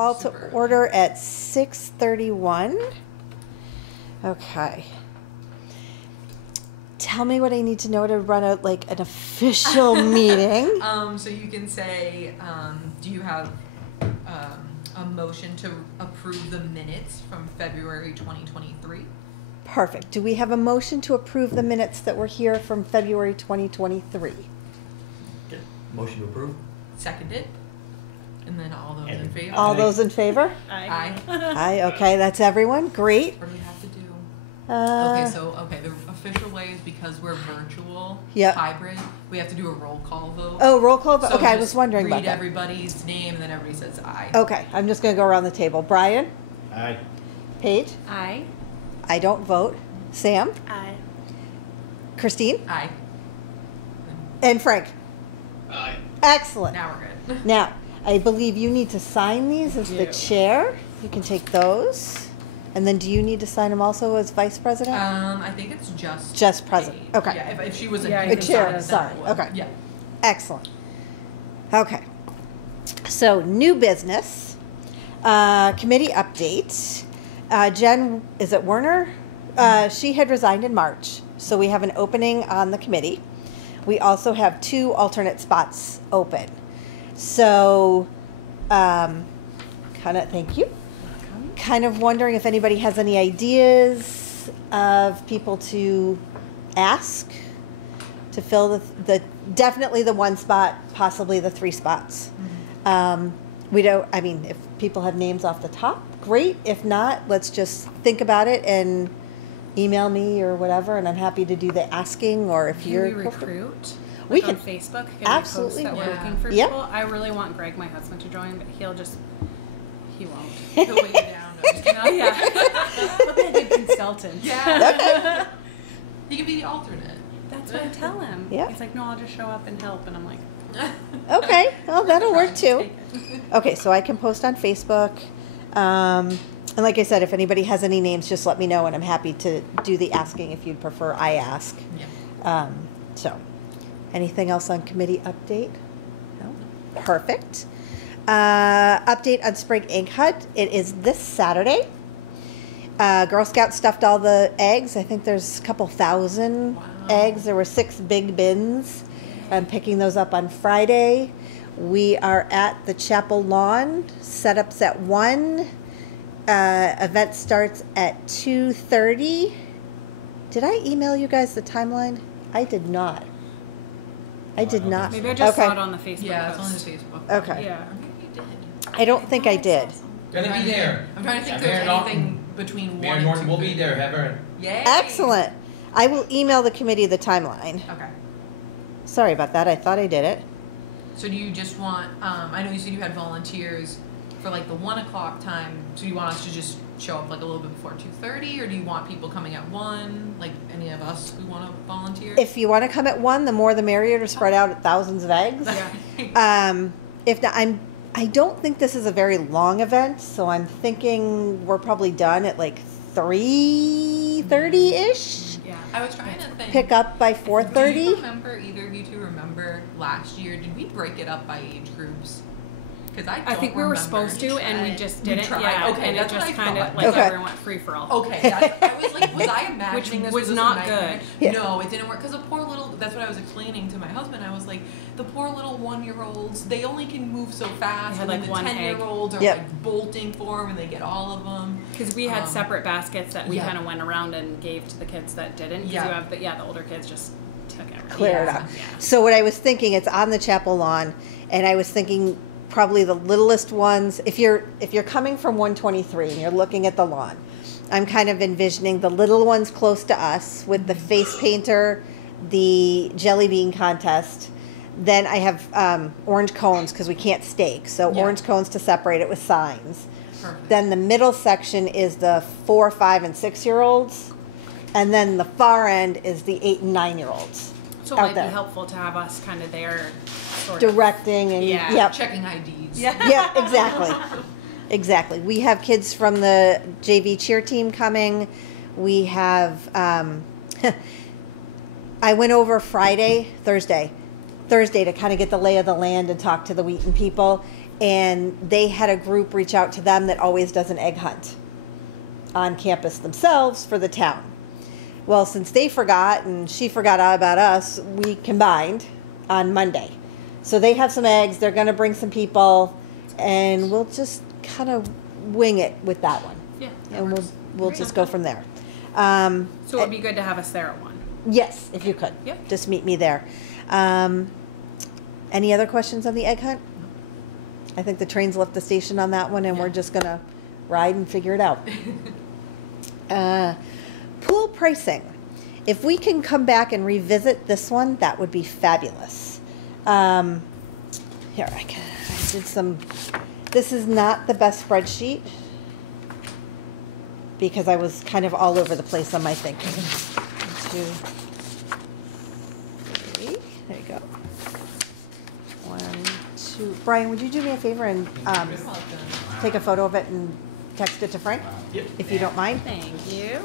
call to order at 6:31. Okay. Tell me what I need to know to run an official meeting. So you can say, do you have a motion to approve the minutes from February 2023? Perfect. Do we have a motion to approve the minutes that were here from February 2023? Okay. Motion to approve. Seconded. And then all those in favor? All those in favor? Aye. Aye. Okay, that's everyone. Great. What do we have to do? Uh, The official way is because we're virtual, Yep. hybrid, we have to do a roll call vote. Oh, roll call. So Okay, I just was wondering about read that. everybody's name and then everybody says aye. Okay, I'm just going to go around the table. Brian? Aye. Paige? Aye. I don't vote. Sam? Aye. Christine? Aye. And Frank? Aye. Excellent. Now we're good. Now, I believe you need to sign these as the chair. You can take those. And then do you need to sign them also as vice president? I think it's Just president. Paige. Okay. Yeah, if she was Yeah, a I chair, then it sorry. would. Okay. Yeah. Excellent. Okay. So, new business. Committee update. Jen, is it Werner? She had resigned in March, so we have an opening on the committee. We also have 2 alternate spots open. So, thank you. Kind of wondering if anybody has any ideas of people to ask to fill the definitely the 1 spot, possibly the 3 spots. If people have names off the top, great. If not, let's just think about it and email me or whatever, and I'm happy to do the asking. Or if you're Can we recruit? We on can. Facebook. Can Absolutely. We post that we're Yeah. looking for Yep. people? I really want Greg, my husband, to join, but he won't. He'll weigh you down. No, just kidding. Oh yeah. He'll be a good consultant. Yeah. He could be the alternate. That's what I tell him. Yeah. He's like, no, I'll just show up and help, and I'm like, Okay, well, that'll work too. take it. Okay, so I can post on Facebook. And like I said, if anybody has any names, just let me know, and I'm happy to do the asking if you'd prefer I ask. Yeah. So, anything else on committee update? No? Perfect. Update on Spring Egg Hunt. It is this Saturday. Girl Scouts stuffed all the eggs. I think there's a couple thousand eggs. There were 6 big bins. I'm picking those up on Friday. We are at the chapel lawn. Setup's at 1. Event starts at 2:30. Did I email you guys the timeline? I did not. I did not. Maybe I just Okay. saw it on the Facebook Yeah, it's on post. his Facebook. Okay. Yeah. Or maybe you did. I don't think I did. Gonna be there. I'm trying to think if Mayor there's Norton. anything between Mayor 1 and Norton 2. will be there. Have her. Yay. Excellent. I will email the committee the timeline. Okay. Sorry about that. I thought I did it. So do you just want, I know you said you had volunteers for like the 1 o'clock time, so do you want us to just show up like a little bit before 2:30, or do you want people coming at 1, like any of us who want to volunteer? If you want to come at 1, the more the merrier to spread out at thousands of eggs. If not, I don't think this is a very long event, so I'm thinking we're probably done at like 3:30-ish. Yeah. I was trying to think. Pick up by Do you 4:30. remember, either of you two remember last year, did we break it up by age groups? Because I think we were supposed to, and we just We didn't. tried. Yeah. Okay, and that's it what just I kind of thought. like Okay. everyone went free for all. Okay, I was like, was I imagining this was a not nightmare? good. Yeah. No, it didn't work, because the poor little, that's what I was explaining to my husband, I was like, the poor little 1-year-olds, they only can move so fast, They had, and then like, the one egg. 10-year-olds are Yep. like bolting for them, and they get all of them. Because we had separate baskets that we yeah. kind of went around and gave to the kids that didn't. Because Yeah. you have the older kids just took everything. Clear it Yeah. up. Yeah. So what I was thinking, it's on the chapel lawn, and I was thinking probably the littlest ones. If you're coming from 123 and you're looking at the lawn, I'm kind of envisioning the little ones close to us with the face painter, the jelly bean contest. Then I have orange cones because we can't stake, so Yeah. orange cones to separate it with signs. Perfect. Then the middle section is the 4, 5, and 6-year-olds, and then the far end is the 8 and 9-year-olds. So it out might there. be helpful to have us kind of there, sort of. Directing and Yeah. yep. Checking IDs. Yeah. Yeah, exactly. Exactly. We have kids from the JV cheer team coming. We have, I went over Thursday to kind of get the lay of the land and talk to the Wheaton people. and they had a group reach out to them that always does an egg hunt on campus themselves for the town. Well, since they forgot and she forgot about us, we combined on Monday. So they have some eggs. They're going to bring some people, and we'll just kind of wing it with that one. Yeah. And we'll just go from there. So it would be good to have us there at 1. Yes, if you could. Yep. Just meet me there. Any other questions on the egg hunt? I think the train's left the station on that one, and we're just going to ride and figure it out. Pool pricing. If we can come back and revisit this one, that would be fabulous. Here, I did some. This is not the best spreadsheet because I was kind of all over the place on my thinking. 1, 2, 3. There you go. 1, 2. Brian, would you do me a favor and take a photo of it and text it to Frank? Yep. If you don't mind. Thank you.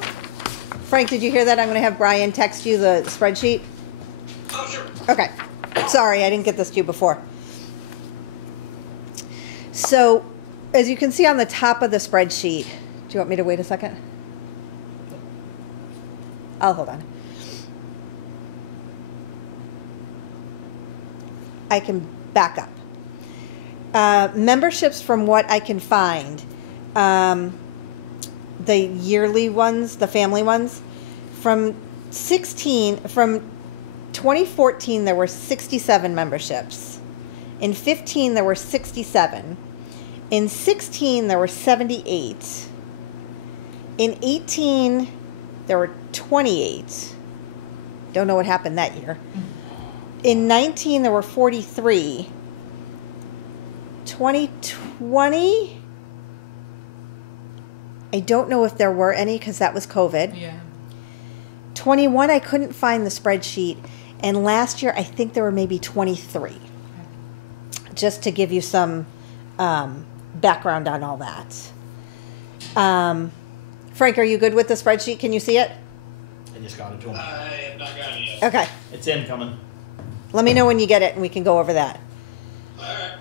Frank, did you hear that? I'm going to have Brian text you the spreadsheet. Oh, sure. Okay. Sorry, I didn't get this to you before. So, as you can see on the top of the spreadsheet, do you want me to wait a second? I'll hold on. I can back up. Memberships, from what I can find, the yearly ones, the family ones, from 2014 there were 67 memberships. In 15 there were 67. In 16 there were 78. In 18 there were 28. Don't know what happened that year. In 19 there were 43. 2020, I don't know if there were any because that was COVID. Yeah. 21, I couldn't find the spreadsheet. And last year, I think there were maybe 23. Just to give you some background on all that. Frank, are you good with the spreadsheet? Can you see it? I just got it to him. I have not gotten it yet. Okay. It's incoming. Let me know when you get it and we can go over that. Alright.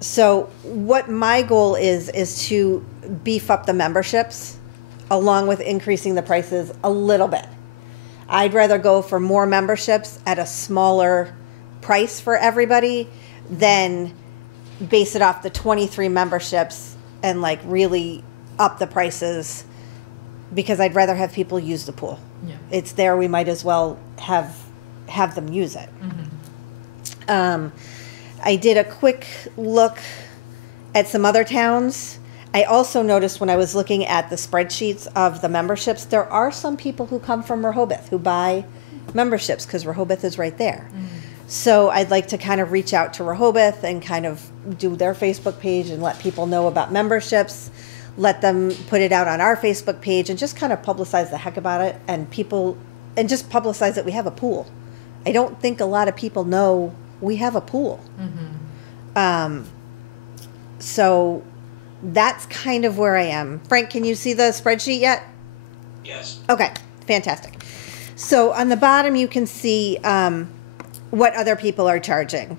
So what my goal is to beef up the memberships along with increasing the prices a little bit. I'd rather go for more memberships at a smaller price for everybody than base it off the 23 memberships and like really up the prices, because I'd rather have people use the pool. Yeah. It's there, we might as well have them use it. I did a quick look at some other towns. I also noticed when I was looking at the spreadsheets of the memberships, there are some people who come from Rehoboth who buy memberships because Rehoboth is right there. So I'd like to kind of reach out to Rehoboth and kind of do their Facebook page and let people know about memberships, let them put it out on our Facebook page and just kind of publicize the heck about it and just publicize that we have a pool. I don't think a lot of people know we have a pool. So that's kind of where I am. Frank, can you see the spreadsheet yet? Yes. Okay, fantastic. So on the bottom you can see what other people are charging.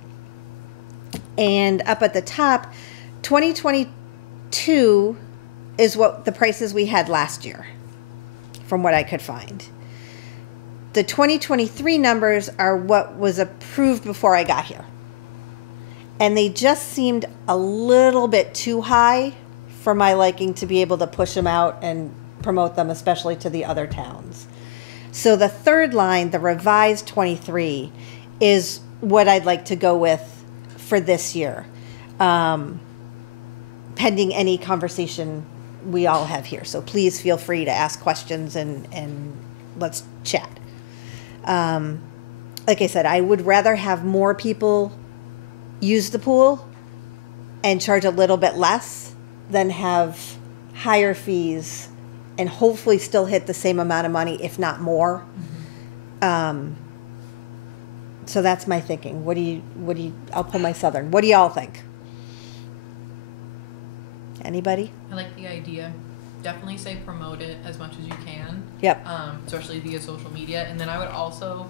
And up at the top, 2022 is what the prices we had last year, from what I could find. The 2023 numbers are what was approved before I got here. And they just seemed a little bit too high for my liking to be able to push them out and promote them, especially to the other towns. So the third line, the revised 23, is what I'd like to go with for this year, pending any conversation we all have here. So please feel free to ask questions and let's chat. Like I said, I would rather have more people use the pool and charge a little bit less than have higher fees and hopefully still hit the same amount of money, if not more. So that's my thinking. What do you, I'll pull my Southern. What do y'all think? Anybody? I like the idea. Definitely say promote it as much as you can. Yep. Especially via social media. And then I would also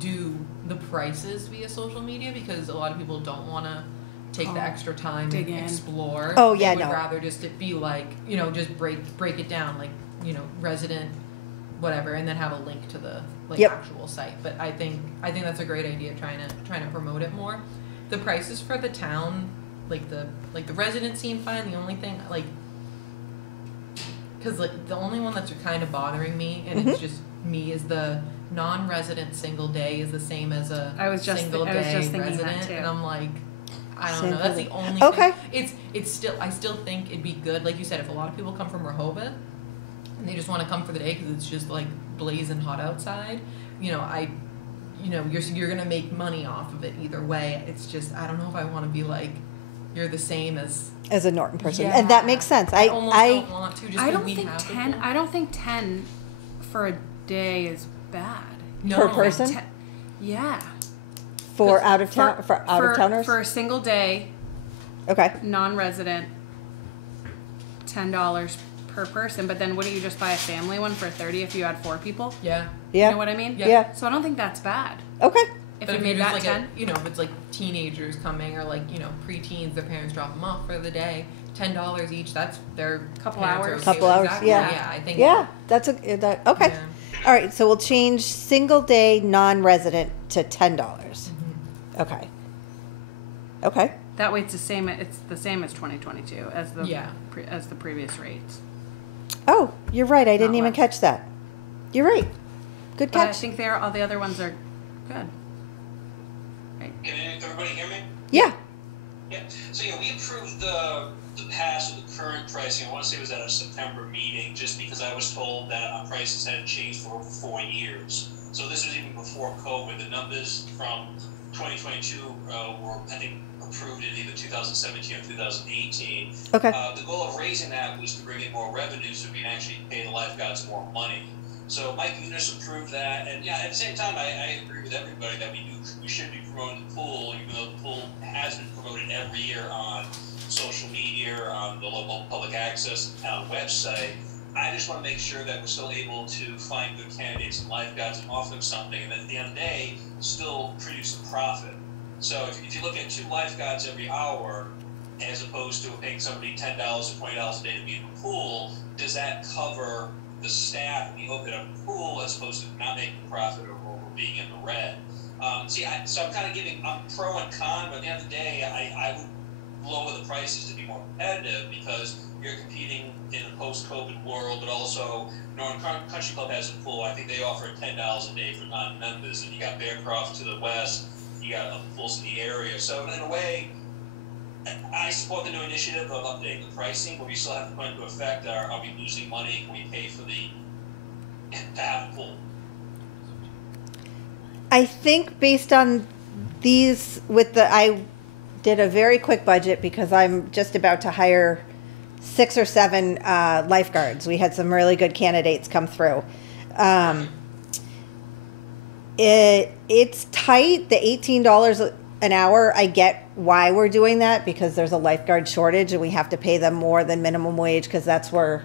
do the prices via social media because a lot of people don't want to take the extra time dig and in. explore. Oh, yeah, They would no. rather just it be like, you know, just break it down, like, you know, resident, whatever, and then have a link to the like Yep. actual site. But I think that's a great idea, trying to promote it more. The prices for the town, like the residents seem fine. The only thing, like, because like the only one that's kind of bothering me, and it's just me, is the non-resident single day is the same as a I was just single I was day just thinking that resident, too. and I'm like, I don't know. Single That's the day. only Okay. thing. It's still, I still think it'd be good, like you said, if a lot of people come from Rehoboth and they just want to come for the day because it's just like blazing hot outside, you know, you're gonna make money off of it either way. It's just, I don't know if I want to be like, you're the same as As a Norton person, and that makes sense. I almost don't want to. Just I 'cause don't we think have 10. people. I don't think 10 for a day is bad. No, Per person? Yeah. for out of town for out of towners. For a single day, Okay. non-resident, $10 per person. But then wouldn't you just buy a family one for 30 if you had 4 people? Yeah. Yeah. You know what I mean? Yeah. Yeah. So I don't think that's bad. Okay. If But you if made you're that just 10. like if it's like teenagers coming, or like, you know, preteens, their parents drop them off for the day, $10 each. That's their Couple parents are hours. okay Couple with hours, that. yeah. Yeah, I think. Yeah, that's a that. Okay. Yeah. All right. So we'll change single day non-resident to $10. Mm-hmm. Okay. Okay. That way it's the same. It's the same as 2022 as the Yeah. as the previous rates. Oh, you're right. I didn't Not even less. catch that. You're right. Good But I catch. think all the other ones are good. Right. Can everybody hear me? Yeah. Yeah. So yeah, we approved the pass with the current pricing. I want to say it was at a September meeting, just because I was told that our prices hadn't changed for over 4 years. So this was even before COVID. The numbers from 2022 were, I think, approved in either 2017 or 2018. Okay. The goal of raising that was to bring in more revenue so we can actually pay the lifeguards more money. So Mike Unis approved that, and yeah, at the same time, I agree with everybody that we should be promoting the pool, even though the pool has been promoted every year on social media or on the local public access town website. I just want to make sure that we're still able to find good candidates and lifeguards and offer them something, and then at the end of the day, still produce a profit. So if you look at 2 lifeguards every hour, as opposed to paying somebody $10 or $20 a day to be in the pool, does that cover the staff and the open up pool as opposed to not making a profit or being in the red? So I'm kind of I'm pro and con, but at the end of the day, I would lower the prices to be more competitive, because you're competing in a post-COVID world, but also Northern Country Club has a pool. I think they offer $10 a day for non-members, and you got Bearcroft to the west, you got other pools in the area. So in a way, I support the new initiative of updating the pricing, but we still have to put into effect, are we losing money? Can we pay for to have a pool? I think based on these, I did a very quick budget because I'm just about to hire 6 or 7 lifeguards. We had some really good candidates come through. It's tight. The $18 an hour, I get why we're doing that, because there's a lifeguard shortage and we have to pay them more than minimum wage, because that's where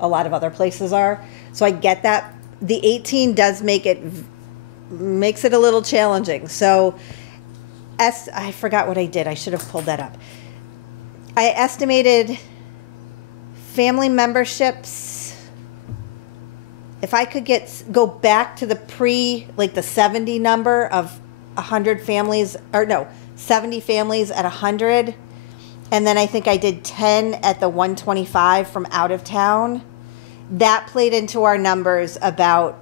a lot of other places are. So I get that. The 18 does makes it a little challenging. So I forgot what I did. I should have pulled that up. I estimated family memberships. If I could go back to the the 70 number of 100 families, or no, 70 families at 100. And then I think I did 10 at the 125 from out of town. That played into our numbers about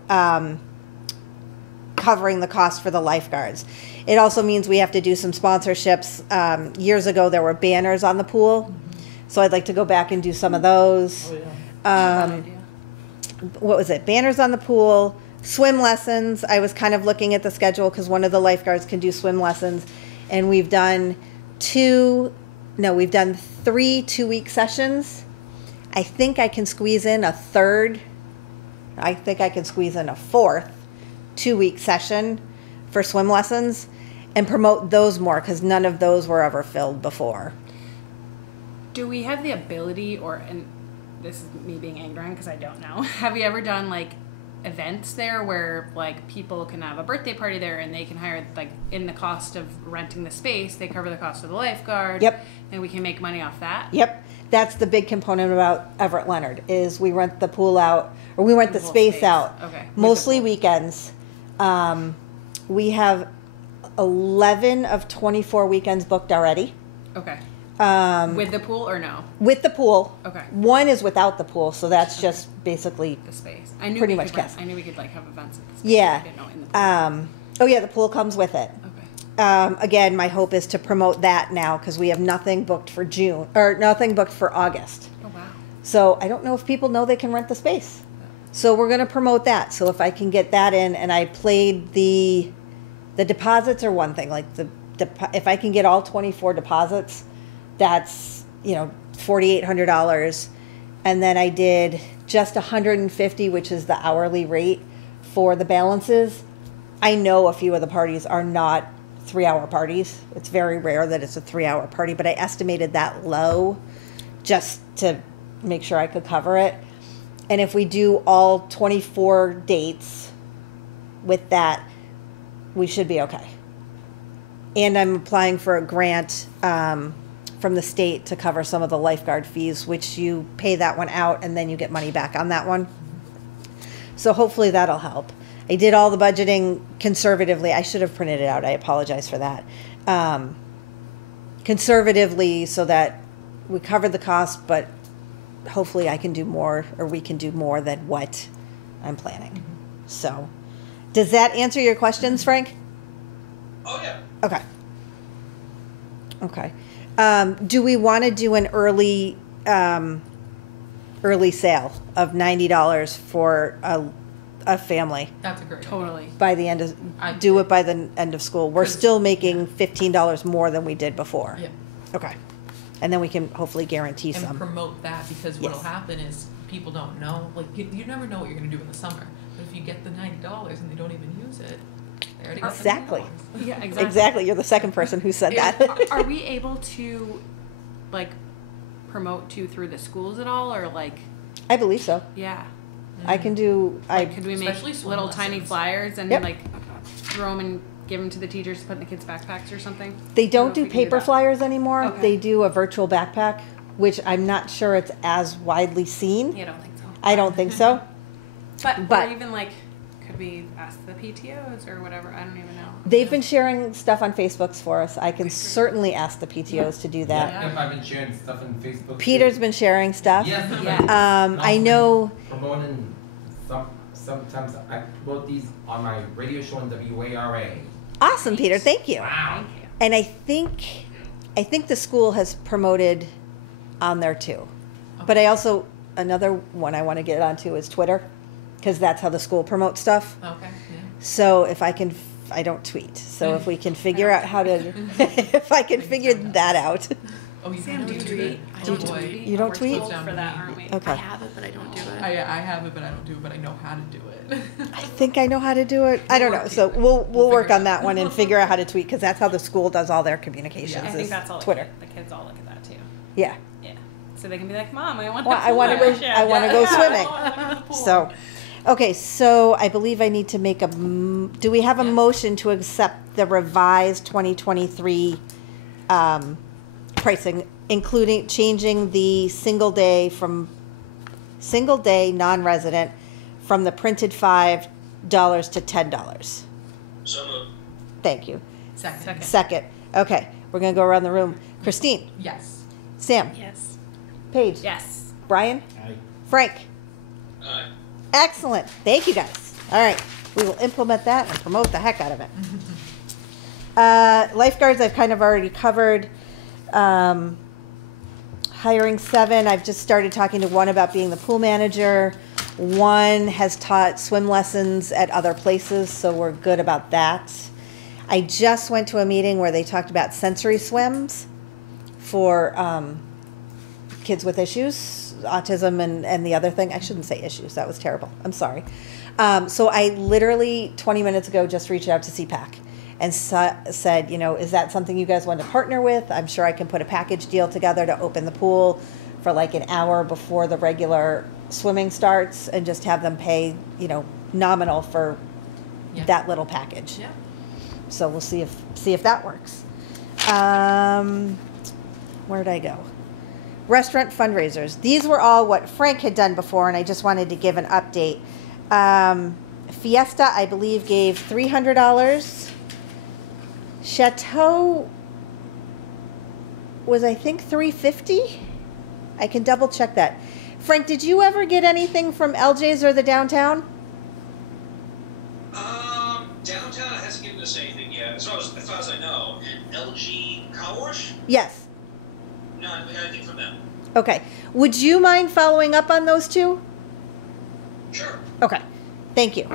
covering the cost for the lifeguards. It also means we have to do some sponsorships. Years ago, there were banners on the pool. So I'd like to go back and do some of those. Oh, yeah. Bad idea. What was it? Banners on the pool, swim lessons. I was kind of looking at the schedule because one of the lifeguards can do swim lessons. And we've done 3 2-week sessions. I think I can squeeze in a third. I think I can squeeze in a 4th 2-week session for swim lessons and promote those more, because none of those were ever filled before. Do we have the ability, and this is me being ignorant because I don't know, have you ever done like events there where like people can have a birthday party there and they can hire like in the cost of renting the space, they cover the cost of the lifeguard. Yep. And we can make money off that. Yep. That's the big component about Everett Leonard is we rent the pool out, or we rent the The whole space space. out. Okay. Mostly weekends. We have 11 of 24 weekends booked already. Okay. Um, With the pool or no? with the pool. Okay. One is without the pool, so that's just basically, The space. I knew Pretty we much could rent- guess. I knew we could like have events at the space. yeah. I didn't know in the pool. Oh yeah, the pool comes with it. Okay. Again, my hope is to promote that now because we have nothing booked for June, or nothing booked for August. Oh wow. So I don't know if people know they can rent the space. So we're going to promote that. So if I can get that in, and I played the deposits are one thing. Like if I can get all 24 deposits, that's $4,800, and then I did just 150, which is the hourly rate for the balances. I know a few of the parties are not 3-hour parties. It's very rare that it's a 3-hour party, but I estimated that low just to make sure I could cover it. And if we do all 24 dates with that, we should be okay. And I'm applying for a grant from the state to cover some of the lifeguard fees, which you pay that one out and then you get money back on that one. So hopefully that'll help. I did all the budgeting conservatively. I should have printed it out. I apologize for that. Conservatively so that we covered the cost, but hopefully I can do more, or we can do more than what I'm planning. So does that answer your questions, Frank? Oh yeah. Okay. Okay. Do we want to do an early sale of $90 for a family That's a great idea. Totally. by the end of I- do it by the end of school? We're 'Cause- still making $15 more than we did before. Yeah. Okay. And then we can hopefully guarantee And some. promote that, because what'll Yes. happen is people don't know. Like you never know what you're gonna do in the summer. But if you get the $90 and they don't even use it, they already got the Exactly. $90. Yeah, exactly. Exactly. You're the second person who said Yeah. that. Are we able to like promote through the schools at all, or like I believe so. yeah? I can do. Like, could we make Especially swim little tiny lessons. flyers and Yep. like throw them and give them to the teachers to put in the kids' backpacks or something? They I don't know don't if do we can do paper that. flyers anymore. Okay. They do a virtual backpack, which I'm not sure it's as widely seen. Yeah, I don't think so. I don't think so. But But- or even like, could we ask the PTOs or whatever? I don't even know. They've been sharing stuff on Facebooks for us. I can certainly ask the PTOs to do that. Yeah. Yep, I've been sharing stuff on Facebook. Peter's too. been sharing stuff. Yes, Yeah. I know. Promoting sometimes I promote these on my radio show on WARA. Awesome, Peter. Thank you. Wow. Thank you. And I think the school has promoted on there too. But I also, another one I want to get onto is Twitter, because that's how the school promotes stuff. Okay. Yeah. So if I can, I don't tweet. So if we can figure out how to, if I can figure that out. Oh, you Sam, can do you do tweet? that. Do Oh you boy. tweet? You don't We're tweet? told for that, aren't we? Okay. I have it, but I don't do it. I have it, but I don't do it. But I know how to do it. I think I know how to do it. I don't know. So we'll work figure it on that out. one and figure out how to tweet, because that's how the school does all their communications. Yeah. I think is that's all. Twitter. The kids all look at that too. Yeah. Yeah. So they can be like, Mom, I want. Well, the I wanna pool go- membership." I wanna go Yeah. swimming. Oh, I wanna go to the pool. So, okay. So I believe I need to make do we have a Yeah. motion to accept the revised 2023 pricing, including changing the single day non-resident from the printed $5 to $10? So moved. Thank you. Second. Second. Okay, we're gonna go around the room. Christine, Yes. Sam, Yes. Paige, Yes. Brian, Aye. Frank. Aye. Excellent. Thank you, guys. All right, we will implement that and promote the heck out of it. Lifeguards, I've kind of already covered. Hiring 7, I've just started talking to one about being the pool manager. One has taught swim lessons at other places, so we're good about that. I just went to a meeting where they talked about sensory swims for kids with issues, autism and the other thing. I shouldn't say issues. That was terrible. I'm sorry. So I literally 20 minutes ago just reached out to CPAC and said, is that something you guys want to partner with? I'm sure I can put a package deal together to open the pool for like an hour before the regular swimming starts and just have them pay, nominal for Yeah. that little package. Yeah. So we'll see if that works. Where'd I go? Restaurant fundraisers. These were all what Frank had done before, and I just wanted to give an update. Fiesta, I believe, gave $300. Chateau was, I think, $350. I can double check that. Frank, did you ever get anything from LJ's or the downtown? Downtown hasn't given us anything yet, as far as I know. And LG Car Wash? Yes. No, I haven't got anything from them. Okay. Would you mind following up on those two? Sure. Okay. Thank you.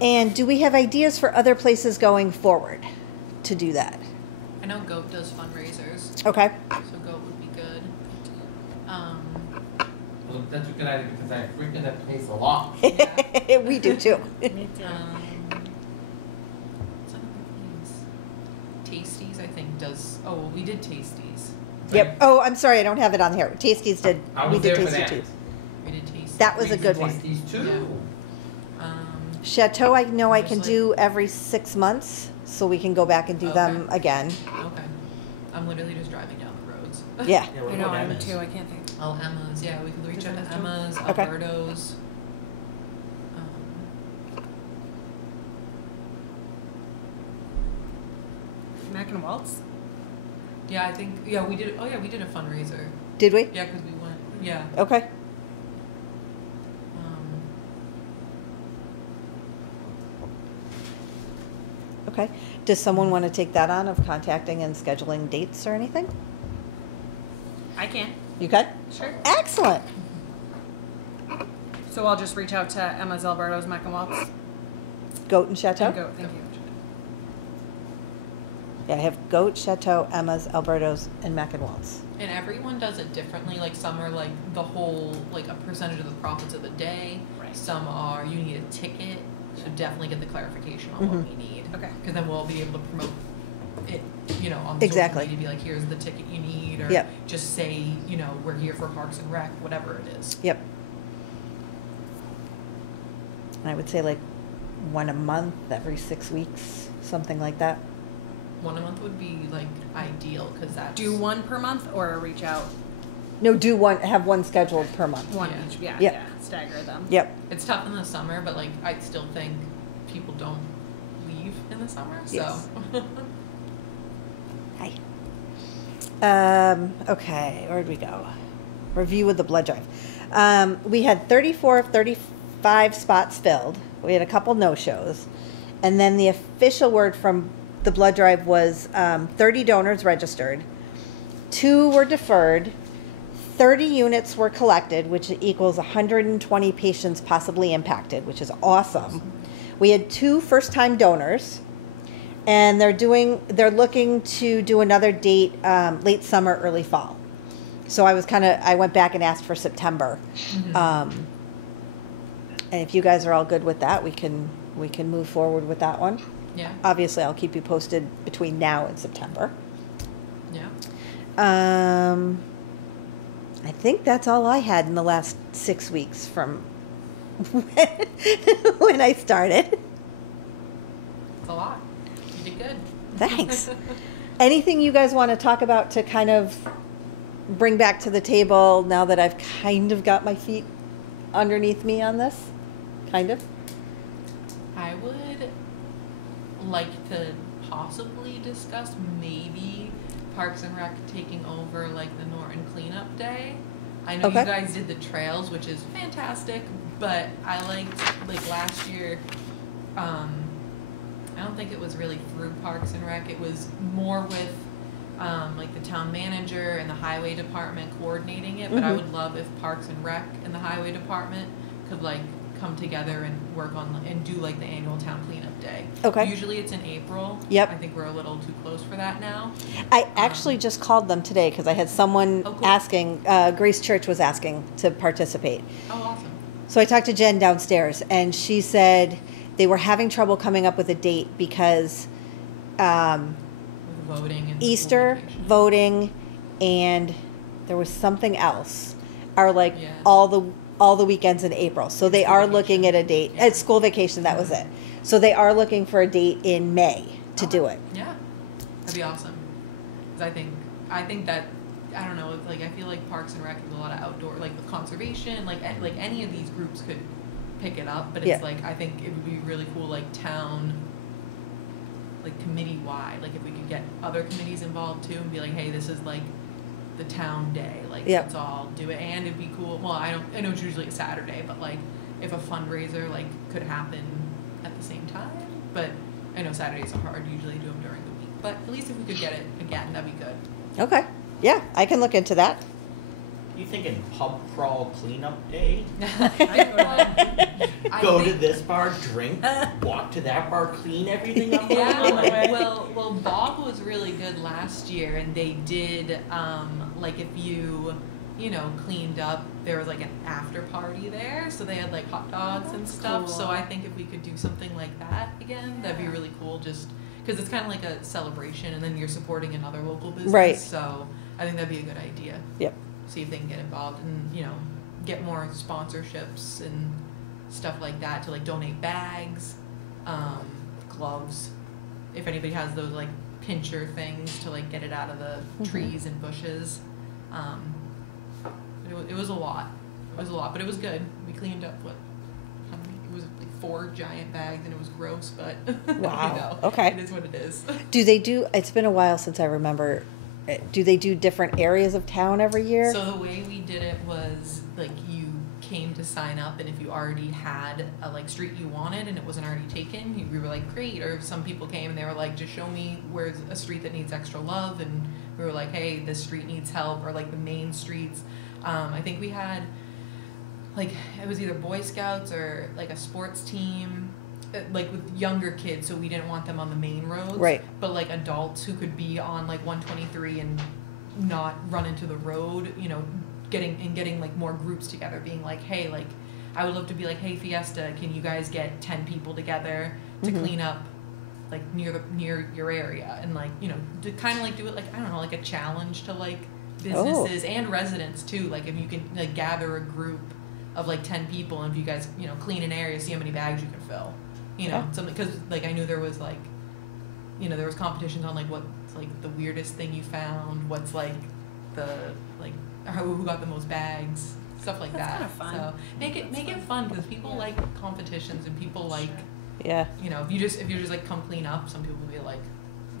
And do we have ideas for other places going forward to do that? I know Goat does fundraisers, Okay. so Goat would be good. Well, that's a good idea because I frequent that place a lot. Yeah. We do too. Me too. What's another place? Tasties, I think, does. Oh, well, we did Tasties. Yep. Oh, I'm sorry, I don't have it on here. Tasties did. I We was did there for Tasty that. too. We did Tasties. That was a good one. These too. Chateau, I know I can There's do every 6 months, so we can go back and do them Okay. again. Okay. I'm literally just driving down the roads. Yeah. Yeah, we're I know, going I am Emma's. too. I can't think. Oh, Emma's. Yeah, we could reach Which out one to is Emma's, Okay. Alberto's. Mac and Waltz. Yeah, I think. Yeah, we did. Oh, yeah, we did a fundraiser. Did we? Yeah, because we went. Yeah. Okay. Okay. Does someone want to take that on of contacting and scheduling dates or anything? I can. You can? Sure. Excellent. So I'll just reach out to Emma's, Alberto's, Mac and Waltz. Goat and Chateau? And go. Thank you. Yeah, I have Goat, Chateau, Emma's, Alberto's, and Mac and Waltz. And everyone does it differently. Like some are like the whole, like a percentage of the profits of the day. Right. Some are you need a ticket. So definitely get the clarification on what we need. Okay. Because then we'll be able to promote it, you know, on Exactly. social media. Be like, here's the ticket you need, or Yep. just say, you know, we're here for Parks and Rec, whatever it is. Yep. And I would say like one a month, every 6 weeks, something like that. One a month would be like ideal because that's Do one per month or reach out No, have one scheduled per month. one Yeah. each? Yeah. Yep. Yeah. Stagger them. Yep. It's tough in the summer, but like I still think people don't leave in the summer. So Yes. Hi. Okay, where'd we go? Review of the blood drive. We had 34 of 35 spots filled. We had a couple no-shows. And then the official word from the blood drive was 30 donors registered. 2 were deferred. 30 units were collected, which equals 120 patients possibly impacted, which is awesome. We had 2 first-time donors. And they're looking to do another date late summer, early fall. So I went back and asked for September. And if you guys are all good with that, we can move forward with that one. yeah, Obviously, I'll keep you posted between now and September. yeah. I think that's all I had in the last 6 weeks from when I started. It's a lot. You did good. Thanks. Anything you guys want to talk about to kind of bring back to the table now that I've kind of got my feet underneath me on this? Kind of? I would like to possibly discuss maybe Parks and Rec taking over like the Norton cleanup day. I know Okay. you guys did the trails, which is fantastic, but I liked like last year. I don't think it was really through Parks and Rec. It was more with like the town manager and the highway department coordinating it. But I Mhm. would love if Parks and Rec and the highway department could like come together and work on and do like the annual town cleanup day. Okay. Usually it's in April. Yep. I think we're a little too close for that now. I actually just called them today because I had someone Oh, cool. asking, Grace Church was asking to participate. Oh, awesome. So I talked to Jen downstairs, and she said they were having trouble coming up with a date because With voting and school Easter, vacation. voting, and there was something else. Are like Yeah. all the weekends in April. So they School are vacation. looking at a date. Yeah. It's school vacation. That was it. So they are looking for a date in May to do it. Yeah, that'd be awesome. 'Cause I think that, I don't know, it's like I feel like Parks and Rec has a lot of outdoor, like with conservation, like any of these groups could pick it up, but it's Yeah. like I think it would be really cool, like town, like committee wide, like if we could get other committees involved too and be like, hey, this is like the town day, like Yeah. let's all do it, and it'd be cool. Well, I know it's usually a Saturday, but like if a fundraiser like could happen at the same time, but I know Saturdays are hard. Usually do them during the week, but at least if we could get it again, that'd be good. Okay. Yeah, I can look into that. You thinking pub crawl cleanup day? I Go to think- this bar, drink, walk to that bar, clean everything up. Yeah, well, Bob was really good last year, and they did like if you know cleaned up, there was like an after party there, so they had like hot dogs and stuff. cool. So I think if we could do something like that again, that'd be really cool. Just because it's kind of like a celebration, and then you're supporting another local business. Right. So I think that'd be a good idea. Yep. See if they can get involved and get more sponsorships and stuff like that to like donate bags, gloves, if anybody has those like pincher things to like get it out of the trees and bushes. It was a lot. But it was good. We cleaned up how many? It was like 4 giant bags, and it was gross, but Wow. Okay. it is what it is. Do they do? It's been a while since I remember. Do they do different areas of town every year? So the way we did it was like you came to sign up, and if you already had a like street you wanted and it wasn't already taken, we were like great. Or some people came and they were like, just show me where's a street that needs extra love, and we were like, hey, this street needs help, or like the main streets. I think we had like it was either Boy Scouts or like a sports team, like with younger kids, so we didn't want them on the main roads, Right. but like adults who could be on like 123 and not run into the road, getting like more groups together, being like, hey, like I would love to be like, hey, Fiesta, can you guys get 10 people together to clean up like near your area, and like to kind of like do it like, I don't know, like a challenge to like businesses and residents too, like if you can like gather a group of like 10 people, and if you guys clean an area, see how many bags you can fill, something, because like I knew there was like there was competitions on like what's like the weirdest thing you found, what's like the like who got the most bags, stuff like That's that. kinda fun. So make it fun, because people Yeah. like competitions, and people like Yeah. if you're just like come clean up, some people will be like,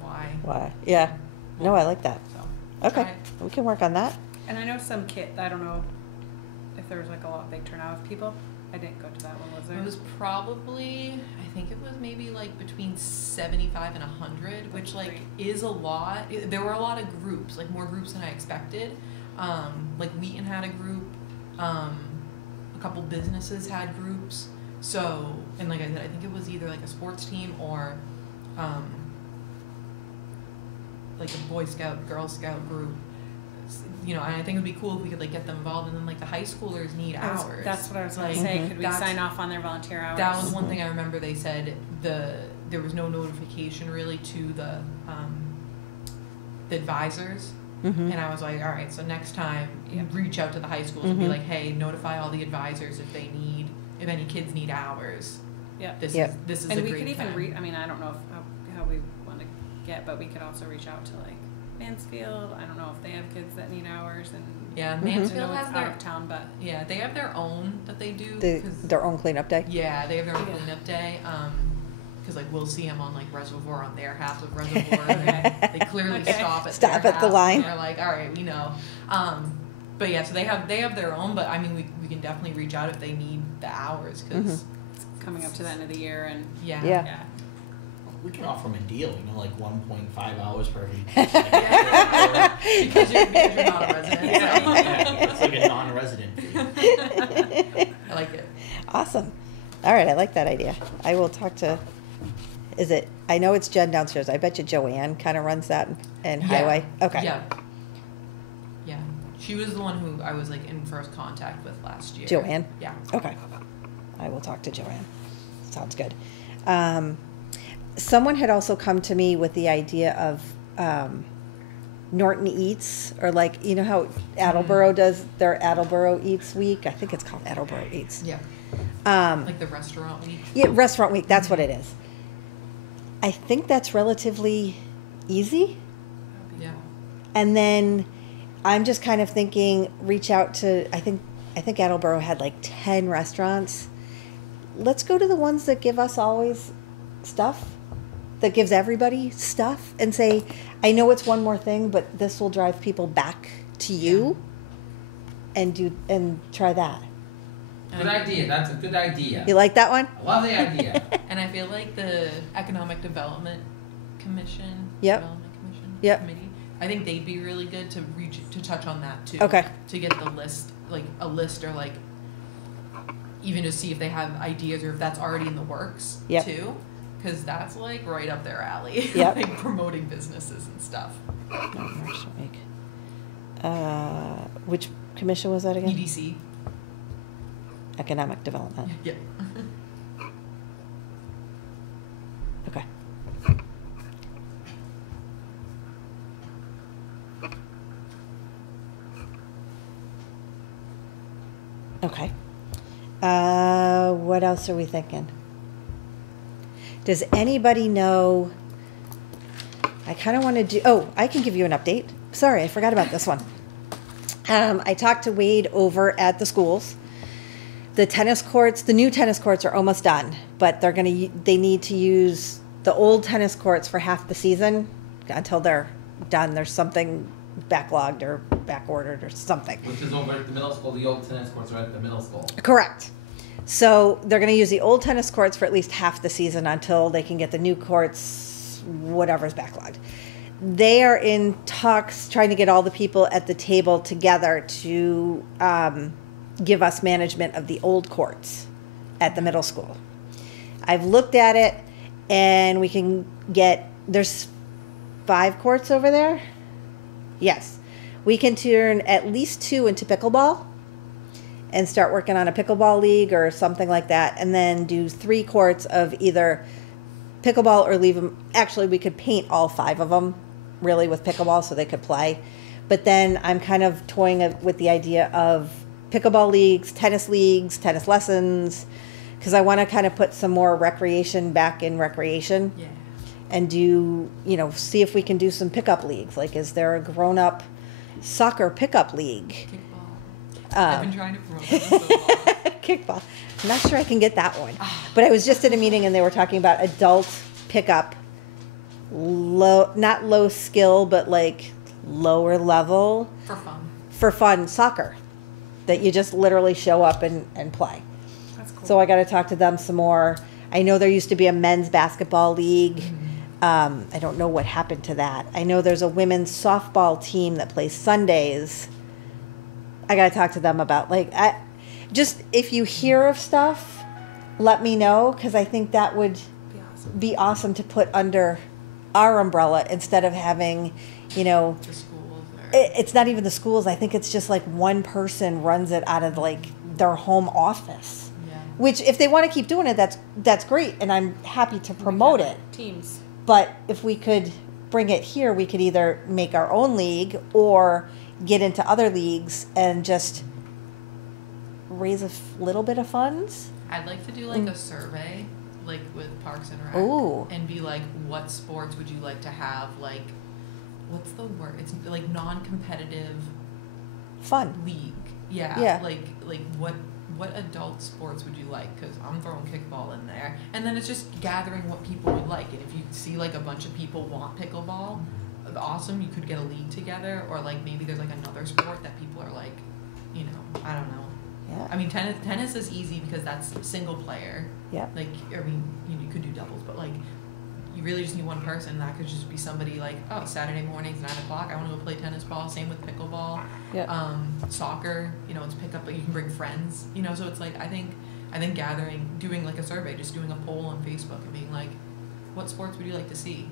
why? Why? Yeah. No, I like that. So Okay. try it. We can work on that. And I know some I don't know if there was like a big turnout of people. I didn't go to that one, was there? It was probably, I think it was maybe like between 75 and 100, which like is a lot. There were a lot of groups, like more groups than I expected. Like Wheaton had a group, a couple businesses had groups. So, and like I said, I think it was either like a sports team or like a Boy Scout, Girl Scout group. And I think it would be cool if we could like get them involved, and then like the high schoolers need hours. That's what I was going Like, to say. Could we that's- sign off on their volunteer hours? That was one thing I remember. They said there was no notification really to the advisors, Mm-hmm. and I was like, all right, so next time Yeah. reach out to the high schools and be Mhm. like, hey, notify all the advisors if any kids need hours. Yeah. This Yep. is And a we great could even time. I mean, I don't know how we want to get, but we could also reach out to like Mansfield. I don't know if they have kids that need hours, and Yeah, Mhm. I Mansfield know has it's out their of town, but they have their own that they do. Their own cleanup day. Yeah, they have their own Yeah. cleanup day. Because like we'll see them on like Reservoir on their half of Reservoir, and they clearly Okay. stop at Stop their at the half, line. And they're like, all right, we know. But yeah, so they have their own. But I mean, we can definitely reach out if they need the hours, because it's coming up to the end of the year, and yeah, Yeah. We can offer them a deal, like 1.5 hours per every. Yeah. because you're not a resident. Yeah, it's like a non-resident fee. I like it. Awesome. All right, I like that idea. I will talk to. I know it's Jen downstairs. I bet you Joanne kind of runs that and Yeah. highway. Okay. Yeah. Yeah. She was the one who I was like in first contact with last year. Joanne? Yeah. Okay. I will talk to Joanne. Sounds good. Someone had also come to me with the idea of Norton Eats, or like, you know how Attleboro does their Attleboro Eats week? I think it's called Attleboro Eats. Yeah. Like the restaurant week. Yeah, restaurant week, that's what it is. I think that's relatively easy. Yeah. And then I'm just kind of thinking, reach out to, I think Attleboro had like 10 restaurants. Let's go to the ones that give us always stuff, that gives everybody stuff, and say, I know it's one more thing, but this will drive people back to you, and try that. Good idea. That's a good idea. You like that one? I love the idea. And I feel like the Economic Development Commission, Yep. Development Commission Yep. Committee, I think they'd be really good to touch on that too. Okay. To get the list, like a list, or like even to see if they have ideas or if that's already in the works Yep. too, because that's like right up their alley. Yep. Like promoting businesses and stuff. Restaurant week. Which commission was that again? EDC. Economic Development. Yeah. Okay. Okay. What else are we thinking? Does anybody know? I kind of want to do. Oh, I can give you an update. Sorry, I forgot about this one. I talked to Wade over at the schools. The tennis courts, the new tennis courts are almost done, but they need to use the old tennis courts for half the season until they're done. There's something backlogged or backordered or something. Which is over at the middle school. The old tennis courts are at the middle school. Correct. So they're going to use the old tennis courts for at least half the season until they can get the new courts, whatever's backlogged. They are in talks trying to get all the people at the table together to give us management of the old courts at the middle school. I've looked at it, and we can get, there's 5 courts over there. Yes. We can turn at least 2 into pickleball and start working on a pickleball league or something like that, and then do 3 courts of either pickleball or leave them. Actually, we could paint all 5 of them really with pickleball so they could play. But then I'm kind of toying with the idea of pickleball leagues, tennis lessons, because I want to kind of put some more recreation back in recreation. Yeah. And do, see if we can do some pickup leagues. Like, is there a grown-up soccer pickup league? Kickball. I've been trying to promote that so long. Kickball. I'm not sure I can get that one. But I was just at a meeting and they were talking about adult pickup, not low skill, but like lower level. For fun soccer. That you just literally show up and play. That's cool. So I got to talk to them some more. I know there used to be a men's basketball league. I don't know what happened to that. I know there's a women's softball team that plays Sundays. I got to talk to them about, just if you hear of stuff, let me know, because I think that would be awesome to put under our umbrella instead of having, The schools. it's not even the schools. I think it's just like one person runs it out of like their home office. Yeah. Which, if they want to keep doing it, that's great, and I'm happy to promote it. Teams. But if we could bring it here, we could either make our own league or get into other leagues and just raise a little bit of funds. I'd like to do like a survey, like with Parks and Rec, Ooh. and be like, what sports would you like to have? Like, what's the word? It's like non-competitive Fun. league. Yeah. Yeah. Like what adult sports would you like? Because I'm throwing kickball in there, and then it's just gathering what people would like. And if you see like a bunch of people want pickleball, awesome. You could get a league together, or like maybe there's like another sport that people are like, I don't know. Yeah. I mean, tennis is easy because that's single player. Yeah. Like, I mean, you could do doubles, but like, you really just need one person. That could just be somebody like, oh, Saturday mornings, 9 o'clock, I want to go play tennis ball. Same with pickleball. Yeah. Soccer, it's pick up, but you can bring friends, so it's like, I think doing like a survey, just doing a poll on Facebook and being like, what sports would you like to see?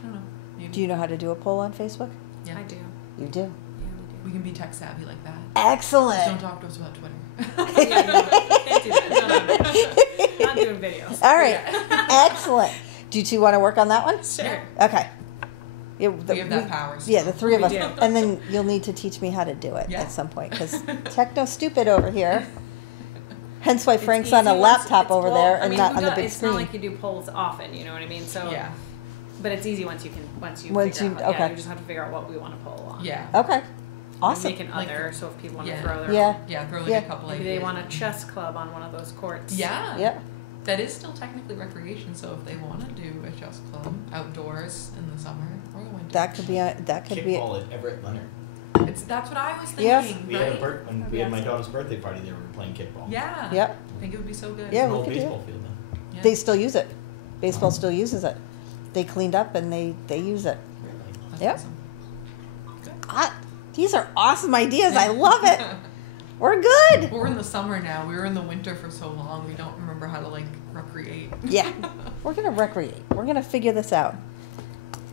I don't know. Maybe. Do you know how to do a poll on Facebook? Yeah. I do. You do. Yeah, we We can be tech savvy like that. Excellent. Just don't talk to us about Twitter. do. Yeah, no, can't do that. No. Not doing videos. All right. Excellent. Do you two want to work on that one? Sure. Okay. Yeah, We have that power. Yeah, the three of We us. do. And then you'll need to teach me how to do it Yeah. at some point because techno stupid over here. Hence why It's Frank's on a easy once- laptop it's- over well, there I and mean, not who on the does- big it's screen. not like you do polls often, you know what I mean? So, Yeah. but it's easy once you Once figure you- out. okay. Yeah, you just have to figure out what we want to poll on. Yeah. Okay. We Awesome. Make an Like- other, so if people want Yeah. to throw their Yeah. own. Yeah, throw like Yeah. a couple Maybe ideas. they want a chess club on one of those courts. Yeah. Yep. That is still technically recreation, so if they want to do a chess club outdoors in the summer, we're going to. That could be Kickball at Everett Leonard. That's what I was Yes. thinking, We had right? when we had my daughter's birthday party. They were playing kickball. Yeah. Yep. I think it would be so good. Yeah, An we old could do baseball field. Then. Yeah. They still use it. Baseball still uses it. They cleaned up and they use it. Really. That's Yep. awesome. Good. These are awesome ideas. I love it. We're good. We're in the summer now. We were in the winter for so long. We don't remember how to like recreate. Yeah. We're going to recreate. We're going to figure this out.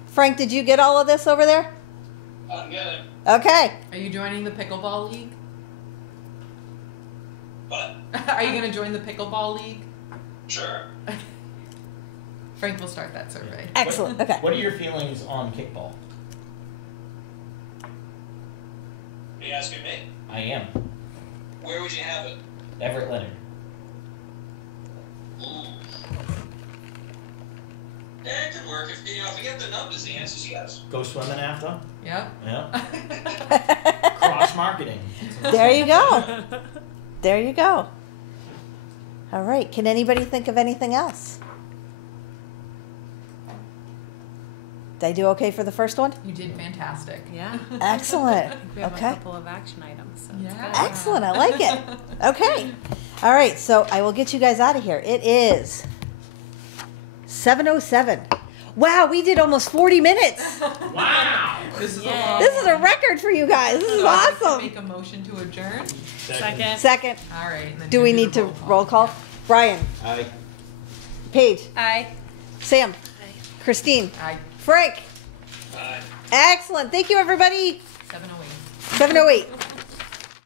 Frank, did you get all of this over there? I'm good. Okay. Are you joining the pickleball league? But Are you going to join the pickleball league? sure. Frank will start that survey. Excellent. Okay. What are your feelings on kickball? Are you asking me? I am. Where would you have it? Everett Leonard. Ooh. Yeah, it could work. If if we get the numbers, the answer is yes. Go swimming after? Yep. Yeah. Cross marketing. There you go. There you go. All right. Can anybody think of anything else? Did I do okay for the first one? You did fantastic. Yeah. Excellent. I think we have a Okay. couple of action items. So it's Yeah. good. Excellent. I like it. Okay. All right. So I will get you guys out of here. It is 7:07. Wow, we did almost 40 minutes. Wow. This is Yay. a long This is a one. record for you guys. This is So I'd like to awesome. Make a motion to adjourn. Second. Second. All right. And then Do you we the need to roll roll call? Brian, I. Paige, Aye. Sam, Christine, Aye. Frank. Bye. Excellent. Thank you, everybody. 7:08. 7:08.